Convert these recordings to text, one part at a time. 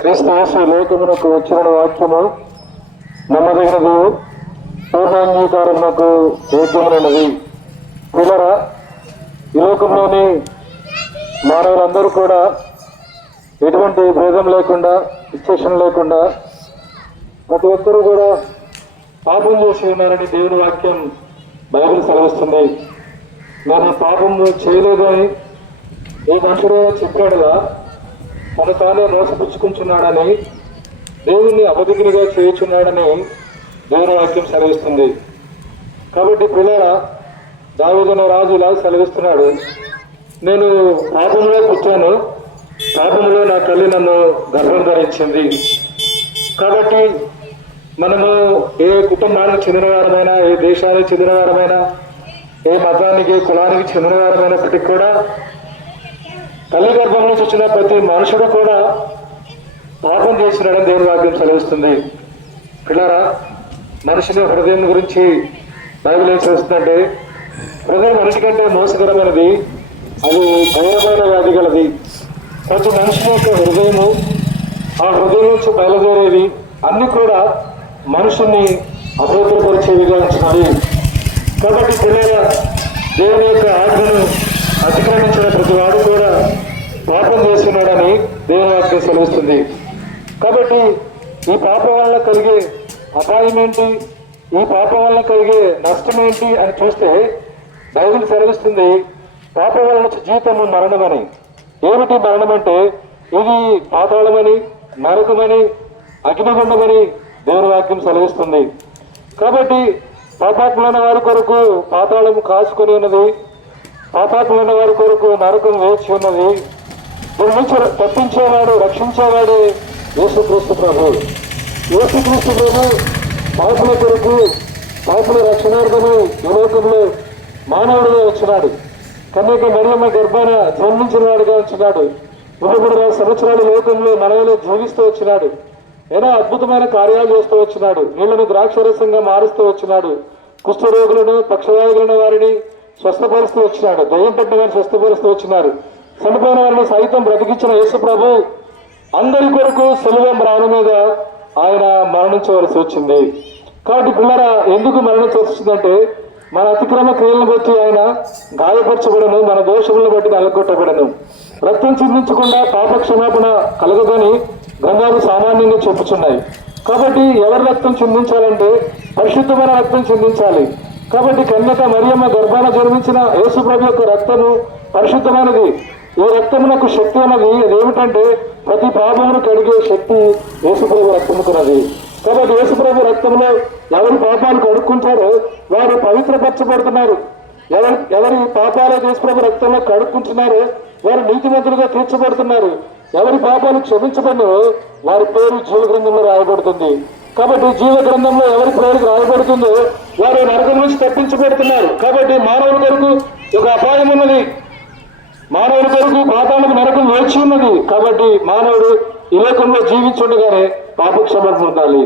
క్రీస్తు యేసు లోకమునకు వచ్చిన వాక్యము నమ్మదగినది, పూర్ణాంగీకారమునకు యోగ్యమైనది. పిల్లరా, ఈ లోకంలోని మానవులందరూ కూడా ఎటువంటి భేదం లేకుండా, విశేషం లేకుండా ప్రతి ఒక్కరూ కూడా పాపం చేసి ఉన్నారని దేవుని వాక్యం బైబిల్ సెలవిస్తుంది. నేను పాపము చేయలేదు అని ఏ మనుషుడు చెప్పాడుగా తను తానే మోసపుచ్చుకుంటున్నాడని, దేవుణ్ణి అబద్ధికునిగా చేయుచున్నాడని దేవుని వాక్యం సెలవిస్తుంది. కాబట్టి పిల్లరా, దావీదు రాజు ఇలా సెలవిస్తున్నాడు, నేను పాపంలో పుట్టాను, పాపంలో నా తల్లి నన్ను గర్భం ధరించింది. కాబట్టి మనము ఏ కుటుంబానికి చెందినవారమైనా, ఏ దేశానికి చెందినవారమైనా, ఏ మతానికి కులానికి చెందినవారమైనప్పటికీ కూడా తల్లి గర్భం నుంచి వచ్చిన ప్రతి మనుషుడు కూడా పాపం చేసినాడని దేవుని వాక్యం సెలవిస్తుంది. పిల్లరా, మనిషిని హృదయం గురించి బైబిల్ ఏం చేస్తుందంటే, హృదయం అన్నిటికంటే మోసకరమైనది, అది ఘోరమైన వ్యాధి గలది. ప్రతి మనిషి యొక్క హృదయము, ఆ హృదయం నుంచి బయలుదేరేవి అన్ని కూడా మనుషుల్ని అపవిత్రపరిచేవిగా ఉంచినవి. కాబట్టి పిల్లల దేవుని యొక్క ఆజ్ఞను అతిక్రమించిన ప్రతి వాడు కూడా పాపం చేస్తున్నాడని దేవుని వాక్యం సెలవుస్తుంది. కాబట్టి ఈ పాపం వల్ల కలిగే అపాయం ఏంటి, ఈ పాపం వల్ల కలిగే నష్టం ఏంటి అని చూస్తే బైబిల్ సెలవిస్తుంది, పాపం వల్ల జీవితము మరణమని. ఏమిటి మరణం అంటే, ఇది పాతాళమని, నరకమని, అగ్నిగుండమని దేవుని వాక్యం సెలవిస్తుంది. కాబట్టి పాపాత్ములైన వారి కొరకు పాతాళము కాచుకొని ఉన్నది, పాపాత్ములైన వారి కొరకు నరకం వేచి ఉన్నది. దీని నుంచి తప్పించేవాడు, రక్షించేవాడు యేసుక్రీస్తు ప్రభు. యేసుక్రీస్తు ప్రభు పాపుల కొరకు, పాపుల రక్షణార్థము ఈ లోకంలో మానవుడిగా వచ్చినాడు. కన్యక మరియమ్మ గర్భాన జన్మించిన వాడిగా వచ్చినాడు. 33 సంవత్సరాల లోకంలో మనలో జీవిస్తూ వచ్చినాడు. ఏదో అద్భుతమైన కార్యాలు చేస్తూ వచ్చినాడు. నీళ్లను ద్రాక్షరసంగా మారుస్తూ వచ్చినాడు. కుష్ఠరోగులను, పక్షవాయువులను వారిని స్వస్థపరుస్తూ వచ్చినాడు. దయ్యం పట్టిన వారిని స్వస్థపరుస్తూ వచ్చినారు. చనిపోయిన వారిని సైతం బ్రతికించిన యేసు ప్రభు అందరి కొరకు సిలువ మ్రాను మీద ఆయన మరణించవలసి వచ్చింది. కాబట్టి పిల్లరా, ఎందుకు మరణించవలసి వచ్చిందంటే, మన అతిక్రమ క్రియలను బట్టి ఆయన గాయపరచబడను, మన దోషములను బట్టి నలగొట్టబడను. రక్తం చిందించకుండా పాప క్షమాపణ కలగదని గ్రంథాలు సామాన్యంగా చెప్పుచున్నాయి. కాబట్టి ఎవరి రక్తం చిందించాలంటే పరిశుద్ధమైన రక్తం చిందించాలి. కాబట్టి కన్యక మరియమ్మ గర్భాన జన్మించిన యేసు ప్రభు యొక్క రక్తము పరిశుద్ధమైనది. ఈ రక్తమునకు శక్తి ఉన్నది. అదేమిటంటే, ప్రతి పాపమును కడిగే శక్తి యేసు ప్రభు రక్తముకున్నది. కాబట్టి యేసు ప్రభు రక్తంలో ఎవరి పాపాలు కడుక్కుంటారో వారు పవిత్రపరచబడుతున్నారు. ఎవరి పాపాలు యేసు ప్రభు రక్తంలో కడుక్కుంటున్నారో వారు నీతిమంతులుగా తీర్చబడుతున్నారు. ఎవరి పాపాలు క్షమించబడినో వారి పేరు జీవ గ్రంథంలో రాయబడుతుంది. కాబట్టి జీవ గ్రంథంలో ఎవరి పేరుకు రాయబడుతుందో వారు నరకం నుంచి తప్పించబడుతున్నారు. కాబట్టి మానవుల కొరకు ఒక అపాయం ఉన్నది, మానవుల కొరకు పాతాళం నరకం వేచి ఉన్నది. కాబట్టి మానవుడు ఈ లోకంలో జీవించుండగానే పాపక్షమాపణ పొందాలి.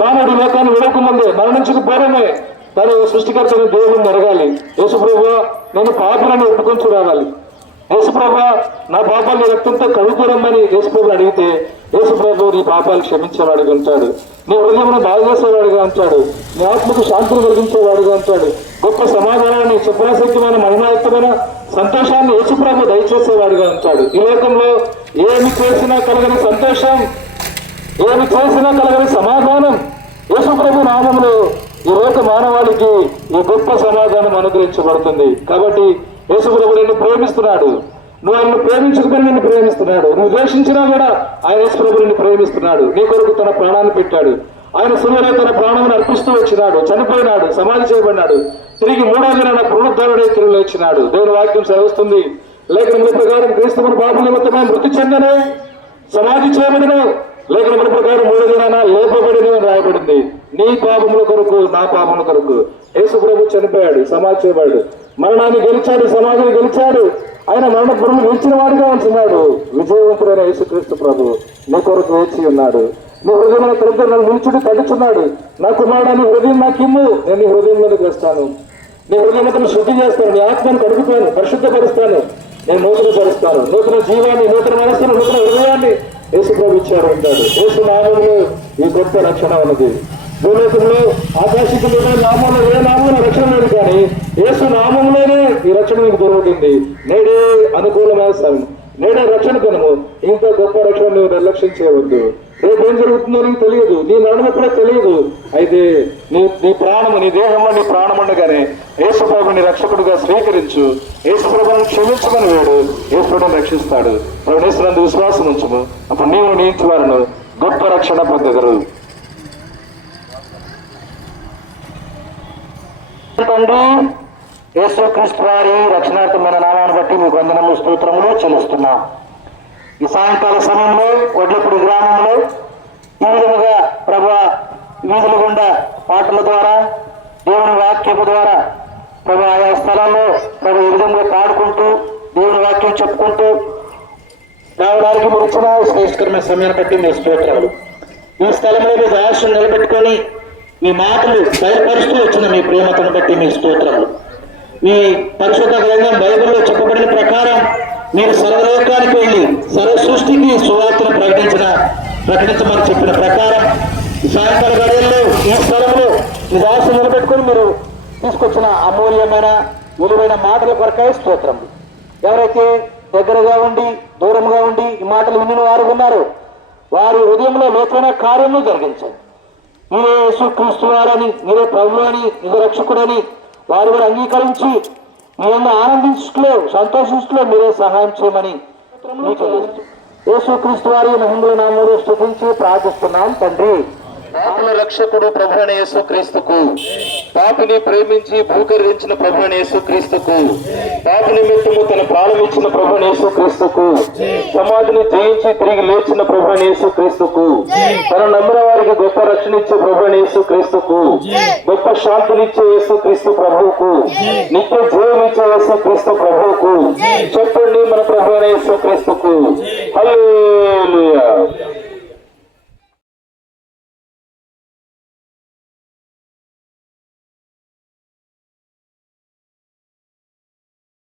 మానవుడు ఈ లోకాన్ని విడకముందే, మరణించకపోవడమే తన సృష్టికర్తని దేవుని ఎరగాలి. యేసుప్రభువా, నేను పాపలను ఒప్పుకొని చూడాలి. యేసుప్రభువా, నా పాపాలు రక్తంతో కడుగురమ్మని యేసుప్రభు అడిగితే యేసుప్రభు నీ పాపాలు క్షమించేవాడిగా ఉంటాడు, నీ హృదయమును బాగు చేసేవాడిగా ఉంటాడు, నీ ఆత్మకు శాంతిని కలిగించేవాడిగా ఉంటాడు, గొప్ప సమాధానాన్ని, సుప్రసిద్ధమైన మహిమాయుక్తమైన సంతోషాన్ని యేసుప్రభు దయచేసేవాడిగా ఉంటాడు. ఈ లోకంలో ఏమి చేసినా కలగని సంతోషం, ఏమి చేసినా కలగని సమాధానం యేసుప్రభు నామములో ఈ లోక మానవాళికి ఈ గొప్ప సమాధానం అనుగ్రహించబడుతుంది. కాబట్టి యేసుప్రభు నిన్ను ప్రేమిస్తున్నాడు. నువ్వు ఆయన్ని ప్రేమించకపోయినా నిన్ను ప్రేమిస్తున్నాడు. నువ్వు ద్వేషించినా కూడా ఆయన యేసుప్రభు నిన్ను ప్రేమిస్తున్నాడు. నీ కొరకు తన ప్రాణాన్ని పెట్టాడు. ఆయన శిలువలో తన ప్రాణాన్ని అర్పిస్తూ వచ్చినాడు, చనిపోయినాడు, సమాధి చేయబడినాడు, తిరిగి 3వ దినాన పునరుద్ధరణై తిరిగి వచ్చినాడు. దేవుని వాక్యం సెలవుస్తుంది, లేఖనముల ప్రకారం క్రీస్తువుని పాప నిమిత్తమై మృతి చెందను, సమాధి చేయబడిన, లేఖనముల ప్రకారం 3వ దినాన లేపబడిన అని రాయబడింది. నీ పాపముల కొరకు, నా పాపముల కొరకు యేసు ప్రభు చనిపోయాడు, సమాధి చేయబడ్డాడు, మరణాన్ని గెలిచాడు, సమాధిని గెలిచాడు. ఆయన మరణ పురుగు నిలిచిన వాడిగా ఉంటున్నాడు. విజయవంతుడైన యేసుక్రీస్తు ప్రభు నీ కొరకు వేచి ఉన్నాడు. నీ హృదయంలో తరగతి నన్ను నిలుచుడు తడుచున్నాడు. నా కుమారుడు, నీ హృదయం నాకు ఇమ్ము, నేను నీ హృదయంలోకి వస్తాను, నీ హృదయం శుద్ధి చేస్తాను, నీ ఆత్మను కడుగుతాను, పరిశుద్ధపరుస్తాను, నేను నూతనపరుస్తాను. నూతన జీవాన్ని, నూతన మనస్సును, నూతన హృదయాన్ని యేసు ప్రభు ఇచ్చాడు అంటాడు. యేసు నామంలో ఈ గొప్ప రక్షణ ఉన్నది. భూలోకంలో ఆకాశిక నామంలో ఏ నామంలో రక్షణ లేదు, కానీ యేసు నామంలోనే ఈ రక్షణ మీకు దొరుకుతుంది. నేడే అనుకూలమైన సమయం, నేడే రక్షణ కనుము. ఇంకా గొప్ప రక్షణ నువ్వు నిర్లక్ష్యం చేయవద్దు. రేపు ఏం జరుగుతుందో నీకు తెలియదు, నీ మరణం ఎప్పుడో తెలియదు. అయితే నీ ప్రాణము, నీ దేహంలో నీ ప్రాణం ఉండగానే యేసు ప్రభుని రక్షకుడుగా స్వీకరించు. యేసు ప్రభుని క్షమించమని వేడు, యేసు ప్రభుని రక్షిస్తాడు. ప్రభునేశ్వరందు విశ్వాసం ఉంచుము, అప్పుడు నీవు నీ ఇంటి వారిను గొప్ప రక్షణ పొందగలరు. తండ్రి, యేసుక్రీస్తు వారి రక్షణార్థమైన నామాన్ని బట్టి మీకు వందనములు స్తోత్రములు చెల్లిస్తున్నాం. ఈ సాయంకాల సమయంలో వడ్లపూడి గ్రామంలో ఈ విధముగా ప్రభువా వీధుల గుండా పాటల ద్వారా, దేవుని వాక్యము ద్వారా ప్రభు ఆయా స్థలాల్లో ప్రభు ఈ విధంగా పాడుకుంటూ దేవుని వాక్యం చెప్పుకుంటూ రావడానికి మీరు ఇచ్చిన శ్రేష్ఠకరమైన సమయాన్ని బట్టి మీ స్తోత్రాలు. ఈ స్థలంలో మీ ఆశను నిలబెట్టుకొని మీ మాటలు బయలుపరుస్తూ వచ్చిన మీ ప్రేమతను బట్టి మీ స్తోత్రాలు. మీ పరిశుద్ధ గ్రంథం బైబిల్లో చెప్పబడిన ప్రకారం మీరు సర్వలోకానికి వెళ్ళి సర్వ సృష్టికి సువార్తను ప్రకటించమని చెప్పిన ప్రకారం సాయంకాల గడియల్లో ఈ స్థలంలో మీ దాసులు నిలబెట్టుకుని మీరు తీసుకొచ్చిన అమూల్యమైన విలువైన మాటల కొరకై స్తోత్రములు. ఎవరైతే దగ్గరగా ఉండి దూరంగా ఉండి ఈ మాటలు విని వారు ఉన్నారు, వారి హృదయంలో లోతైన కార్యము జరిగించండి. మీరే యేసుక్రీస్తు వారని, మీరే ప్రభువు అని, నిజ రక్షకుడని వారు కూడా అంగీకరించి మీ అందరూ ఆనందించులో సంతోషించులో మీరే సహాయం చేయమని మీకు యేసుక్రీస్తు వారి మహిమల నామములో స్తుతించి ప్రార్థిస్తున్నాం తండ్రి. పాపుల రక్షకుడు ప్రభువైన యేసుక్రీస్తుకు, పాపిని ప్రేమించి భూకరించిన ప్రభువైన యేసుక్రీస్తుకు, పాపి నిమిత్తము తన ప్రారంభించిన ప్రభువైన యేసుక్రీస్తుకు, సమాధిని జయించి తిరిగి లేచిన ప్రభువైన యేసుక్రీస్తుకు, తన నమ్మిన వారికి గొప్ప రక్షణ ఇచ్చే ప్రభువైన యేసుక్రీస్తుకు, గొప్ప శాంతినిచ్చే యేసుక్రీస్తు ప్రభువుకు, నిత్య జీవం ఇచ్చే యేసుక్రీస్తు ప్రభువుకు చెప్పండి మన ప్రభువైన యేసుక్రీస్తుకు హల్లెలూయా.